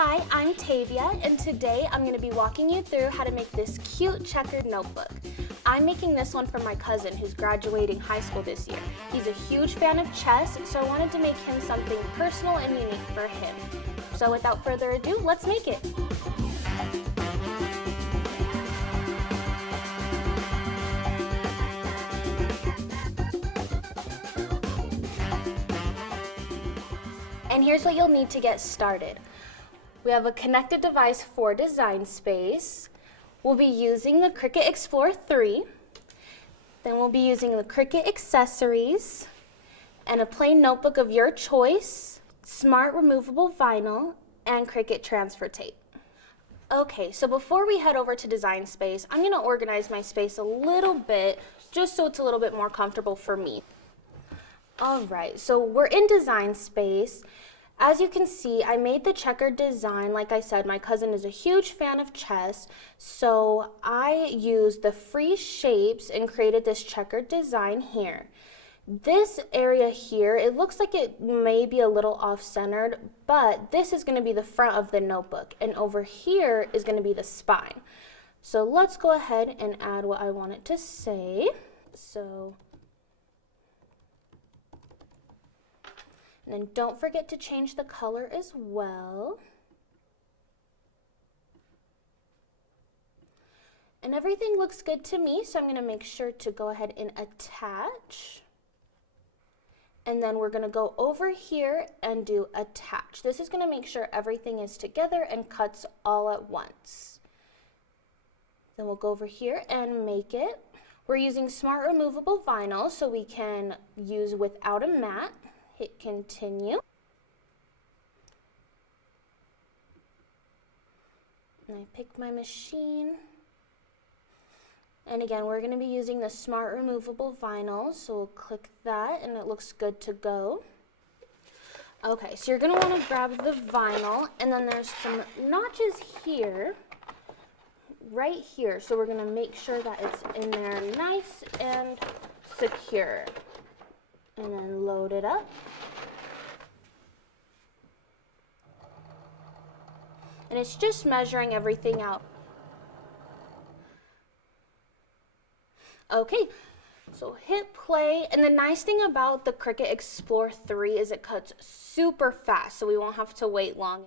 Hi, I'm Tavia, and today I'm going to be walking you through how to make this cute checkered notebook. I'm making this one for my cousin who's graduating high school this year. He's a huge fan of chess, so I wanted to make him something personal and unique for him. So without further ado, let's make it. And here's what you'll need to get started. We have a connected device for design space. We'll be using the Cricut Explore 3. Then we'll be using the Cricut accessories and a plain notebook of your choice, smart removable vinyl, and Cricut transfer tape. Okay, so before we head over to design space, I'm going to organize my space a little bit just so it's a little bit more comfortable for me. All right, so we're in design space. As you can see, I made the checkered design. Like I said, my cousin is a huge fan of chess, so I used the free shapes and created this checkered design here. This area here, it looks like it may be a little off-centered, but this is going to be the front of the notebook, and over here is going to be the spine. So let's go ahead and add what I want it to say. And then don't forget to change the color as well. And everything looks good to me, so I'm going to make sure to go ahead and attach. And then we're going to go over here and do attach. This is going to make sure everything is together and cuts all at once. Then we'll go over here and make it. We're using smart removable vinyl, so we can use without a mat. Hit continue. And I pick my machine. And again, we're going to be using the smart removable vinyl, so we'll click that and it looks good to go. Okay, so you're going to want to grab the vinyl, and then there's some notches here, right here. So we're going to make sure that it's in there nice and secure. And then load it up. And it's just measuring everything out. Okay, so hit play. And the nice thing about the Cricut Explore 3 is it cuts super fast, so we won't have to wait long.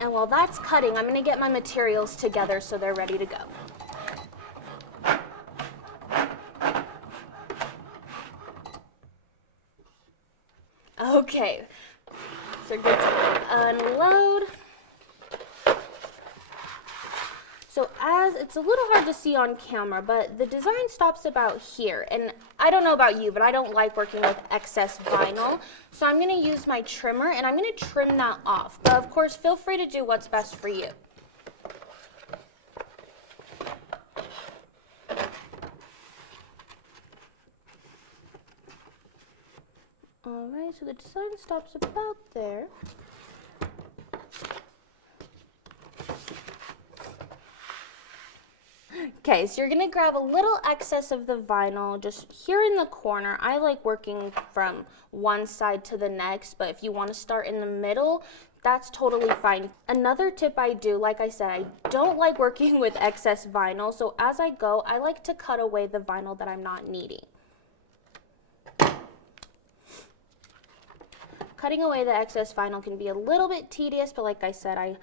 And while that's cutting, I'm going to get my materials together so they're ready to go. Okay, so good to unload. So it's a little hard to see on camera, but the design stops about here. And I don't know about you, but I don't like working with excess vinyl. So I'm going to use my trimmer and I'm going to trim that off. But of course, feel free to do what's best for you. Alright, so the design stops about there. Okay, so you're going to grab a little excess of the vinyl just here in the corner. I like working from one side to the next, but if you want to start in the middle, that's totally fine. Another tip I do, like I said, I don't like working with excess vinyl, so as I go, I like to cut away the vinyl that I'm not needing. Cutting away the excess vinyl can be a little bit tedious, but like I said, I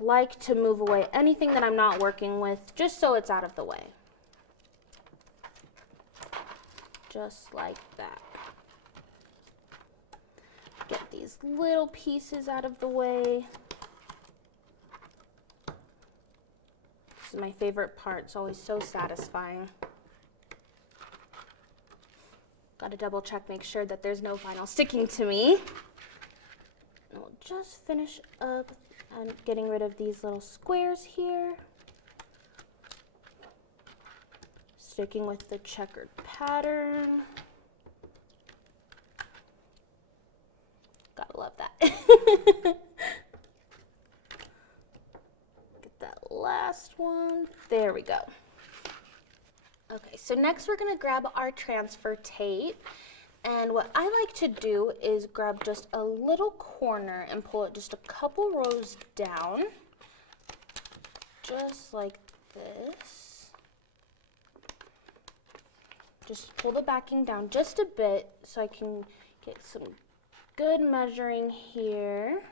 like to move away anything that I'm not working with just so it's out of the way. Just like that. Get these little pieces out of the way. This is my favorite part. It's always so satisfying. Got to double check, make sure that there's no vinyl sticking to me. And we'll just finish up and getting rid of these little squares here. Sticking with the checkered pattern. Gotta love that. Get that last one. There we go. Okay, so next we're going to grab our transfer tape. And what I like to do is grab just a little corner and pull it just a couple rows down, just like this. Just pull the backing down just a bit so I can get some good measuring here.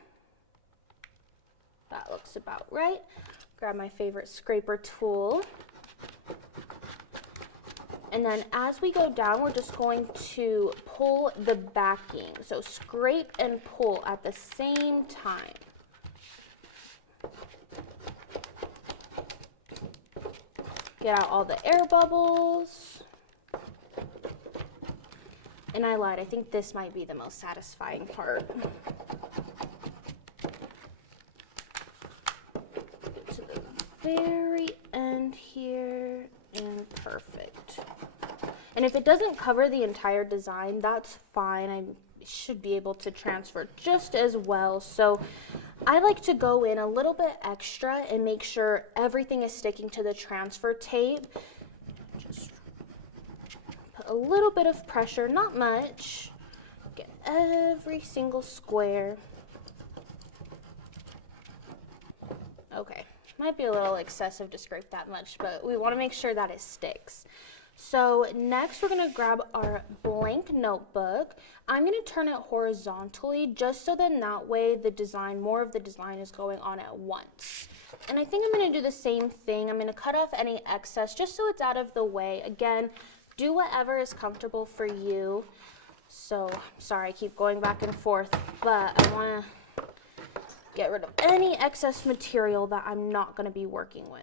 That looks about right. Grab my favorite scraper tool. And then as we go down, we're just going to pull the backing. So scrape and pull at the same time. Get out all the air bubbles. And I lied, I think this might be the most satisfying part. Get to the very end here, and perfect. And if it doesn't cover the entire design, that's fine. I should be able to transfer just as well. So I like to go in a little bit extra and make sure everything is sticking to the transfer tape. Just put a little bit of pressure, not much. Get every single square. Okay, might be a little excessive to scrape that much, but we want to make sure that it sticks. So next we're going to grab our blank notebook. I'm going to turn it horizontally just so then that way the design, more of the design is going on at once. And I think I'm going to do the same thing. I'm going to cut off any excess just so it's out of the way. Again, do whatever is comfortable for you. So, sorry I keep going back and forth, but I want to get rid of any excess material that I'm not going to be working with.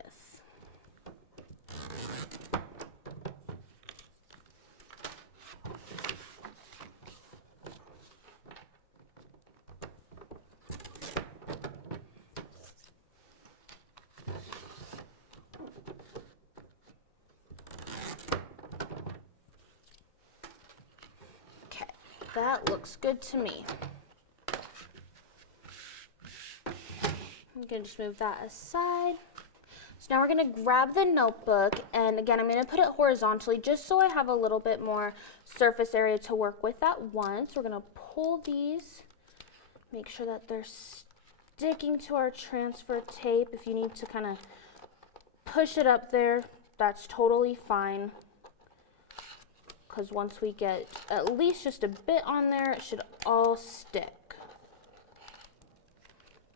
That looks good to me. I'm going to just move that aside. So now we're going to grab the notebook, and again, I'm going to put it horizontally just so I have a little bit more surface area to work with at once. We're going to pull these, make sure that they're sticking to our transfer tape. If you need to kind of push it up there, that's totally fine. Because once we get at least just a bit on there, it should all stick.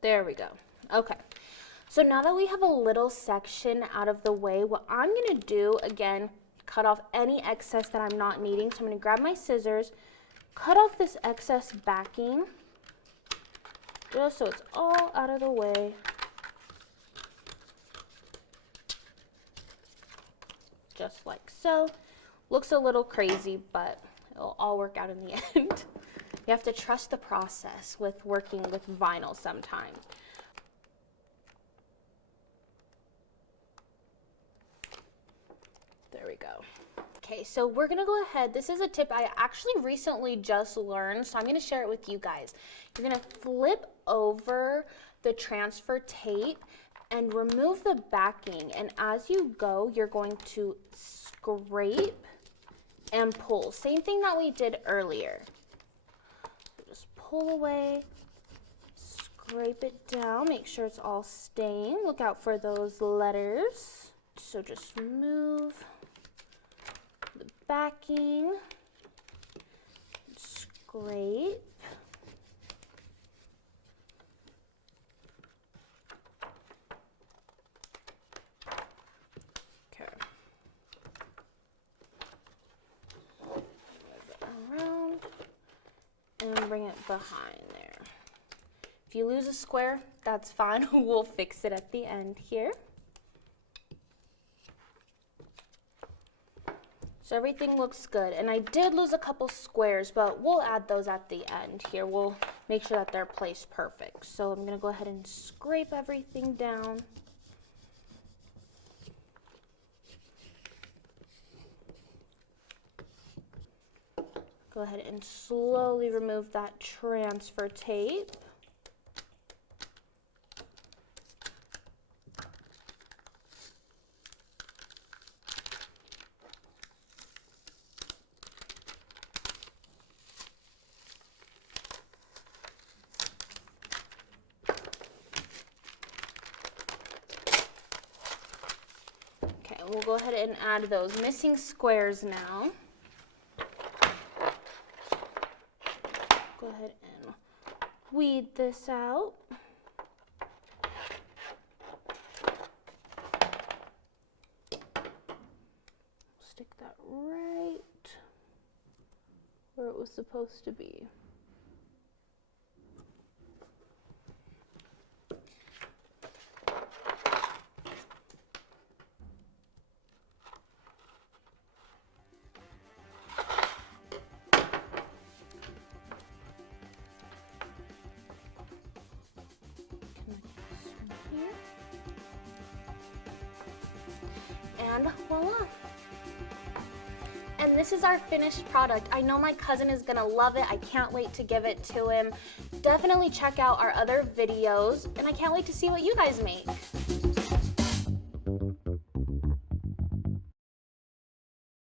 There we go. Okay. So now that we have a little section out of the way, what I'm going to do, again, cut off any excess that I'm not needing. So I'm going to grab my scissors, cut off this excess backing, just so it's all out of the way. Just like so. Looks a little crazy, but it'll all work out in the end. You have to trust the process with working with vinyl sometimes. There we go. Okay, so we're gonna go ahead. This is a tip I actually recently just learned, so I'm gonna share it with you guys. You're gonna flip over the transfer tape and remove the backing. And as you go, you're going to scrape and pull. Same thing that we did earlier. Just pull away, scrape it down, make sure it's all staying. Look out for those letters. So just move the backing, scrape. And bring it behind there. If you lose a square, that's fine. We'll fix it at the end here. So everything looks good. And I did lose a couple squares, but we'll add those at the end here. We'll make sure that they're placed perfect. So I'm going to go ahead and scrape everything down. Go ahead and slowly remove that transfer tape. we'll go ahead and add those missing squares now. Go ahead and weed this out. Stick that right where it was supposed to be. And voila. And this is our finished product. I know my cousin is gonna love it. I can't wait to give it to him. Definitely check out our other videos, and I can't wait to see what you guys make.